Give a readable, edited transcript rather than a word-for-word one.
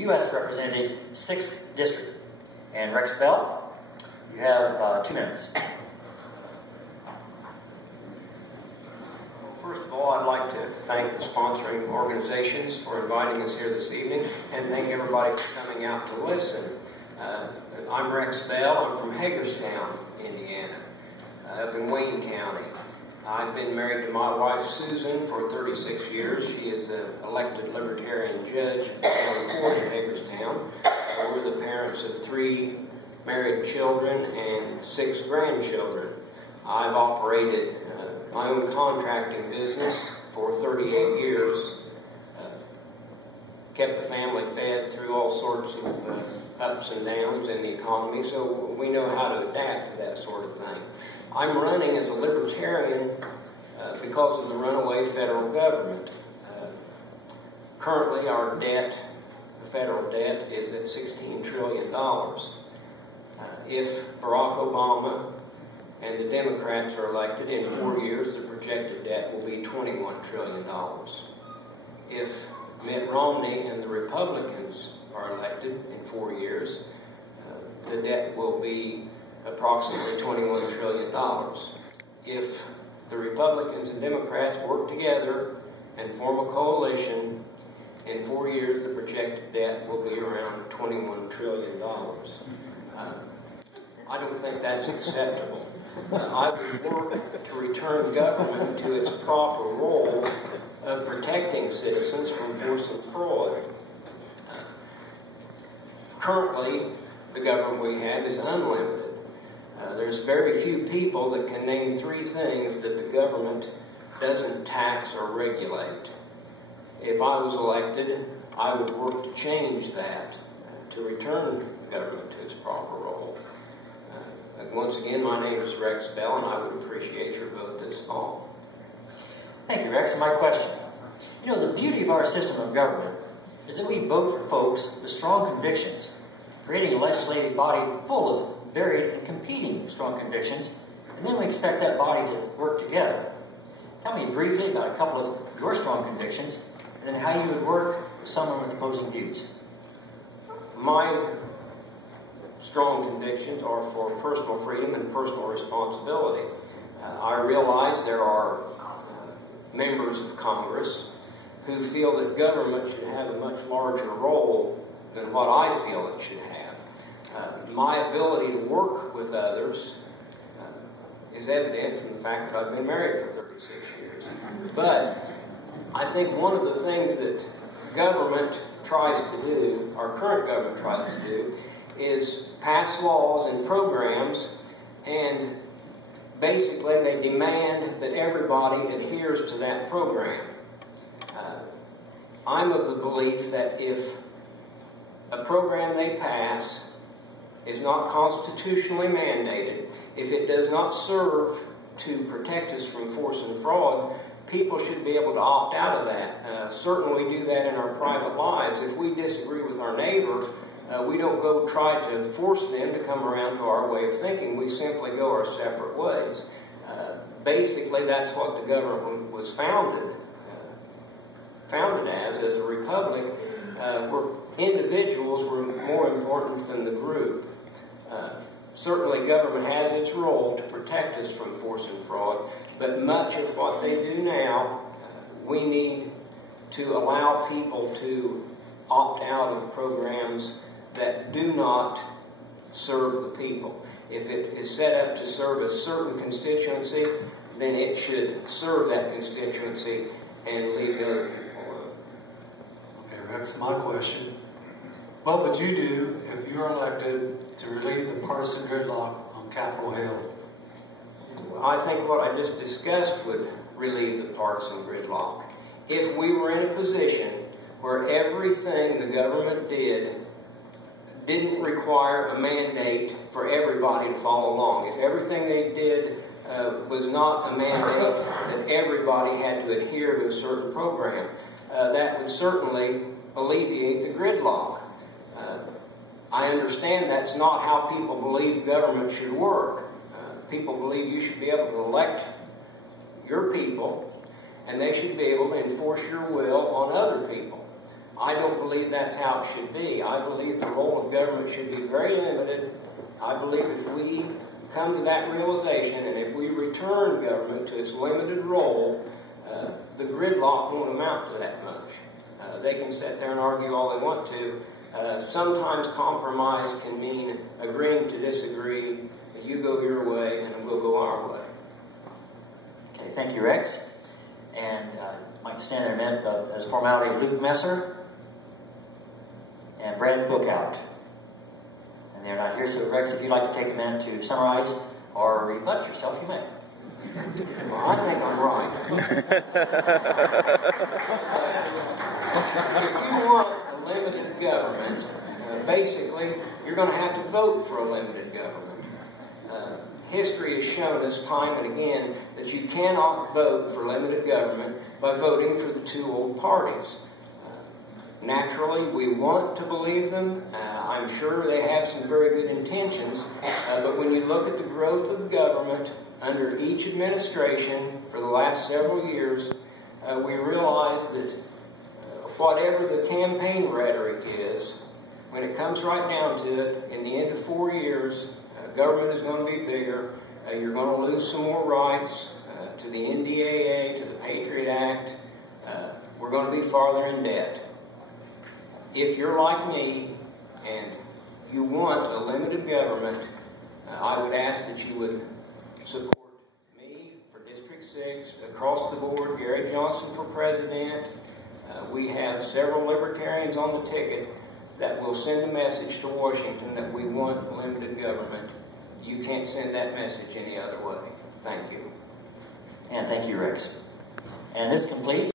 U.S. Representative, 6th District. And Rex Bell, you have 2 minutes. First of all, I'd like to thank the sponsoring organizations for inviting us here this evening, and thank everybody for coming out to listen. I'm Rex Bell. I'm from Hagerstown, Indiana, up in Wayne County. I've been married to my wife, Susan, for 36 years. She is an elected Libertarian judge of the county court in Hagerstown. We're the parents of 3 married children and 6 grandchildren. I've operated my own contracting business for 38 years, kept the family fed through all sorts of ups and downs in the economy, so we know how to adapt to that sort of thing. I'm running as a Libertarian because of the runaway federal government. Currently, our debt, the federal debt, is at $16 trillion. If Barack Obama and the Democrats are elected, in 4 years, the projected debt will be $21 trillion. If Mitt Romney and the Republicans are elected in 4 years, the debt will be approximately $21 trillion. If the Republicans and Democrats work together and form a coalition, in 4 years, the projected debt will be around $21 trillion. I don't think that's acceptable. I would work to return government to its proper role of protecting citizens from force and fraud. Currently, the government we have is unlimited. There's very few people that can name 3 things that the government doesn't tax or regulate. If I was elected, I would work to change that, to return government to its proper role. Once again, my name is Rex Bell, and I would appreciate your vote this fall. Thank you, Rex. My question. You know, the beauty of our system of government is that we vote for folks with strong convictions, creating a legislative body full of varied and competing strong convictions, and then we expect that body to work together. Tell me briefly about a couple of your strong convictions, and then how you would work with someone with opposing views. My strong convictions are for personal freedom and personal responsibility. I realize there are members of Congress who feel that government should have a much larger role than what I feel it should have. My ability to work with others is evident from the fact that I've been married for 36 years. But I think one of the things that government tries to do, our current government tries to do, is pass laws and programs, and basically they demand that everybody adheres to that program. I'm of the belief that if a program they pass is not constitutionally mandated, if it does not serve to protect us from force and fraud, people should be able to opt out of that. Certainly we do that in our private lives. If we disagree with our neighbor, we don't go try to force them to come around to our way of thinking. We simply go our separate ways. Basically, that's what the government was founded as a republic, where individuals were more important than the group. Certainly, government has its role to protect us from force and fraud, but much of what they do now, we need to allow people to opt out of programs that do not serve the people. If it is set up to serve a certain constituency, then it should serve that constituency and leave the other people alone. Okay, Rex, my question. What would you do if you were elected to relieve the partisan gridlock on Capitol Hill? I think what I just discussed would relieve the partisan gridlock. If we were in a position where everything the government didn't require a mandate for everybody to follow along. If everything they did was not a mandate that everybody had to adhere to a certain program, that would certainly alleviate the gridlock. I understand that's not how people believe government should work. People believe you should be able to elect your people, and they should be able to enforce your will on other people. I don't believe that's how it should be. I believe the role of government should be very limited. I believe if we come to that realization and if we return government to its limited role, the gridlock won't amount to that much. They can sit there and argue all they want to. Sometimes compromise can mean agreeing to disagree. You go your way and we'll go our way. Okay, thank you, Rex. And I'd like to stand in a minute, but as a formality, Luke Messer and Brad Bookout. And they're not here, so Rex, if you'd like to take a minute to summarize or rebut yourself, you may. Well, I think I'm right. If you want a limited government, basically, you're going to have to vote for a limited government. History has shown us time and again that you cannot vote for limited government by voting for the two old parties. Naturally, we want to believe them. I'm sure they have some very good intentions, but when you look at the growth of government under each administration for the last several years, we realize that whatever the campaign rhetoric is, when it comes right down to it, in the end of 4 years, government is going to be bigger. You're going to lose some more rights to the NDAA, to the Patriot Act. We're going to be farther in debt. If you're like me and you want a limited government, I would ask that you would support me for District 6, across the board, Gary Johnson for president. We have several libertarians on the ticket that will send a message to Washington that we want limited government. You can't send that message any other way. Thank you. And thank you, Rex. And this completes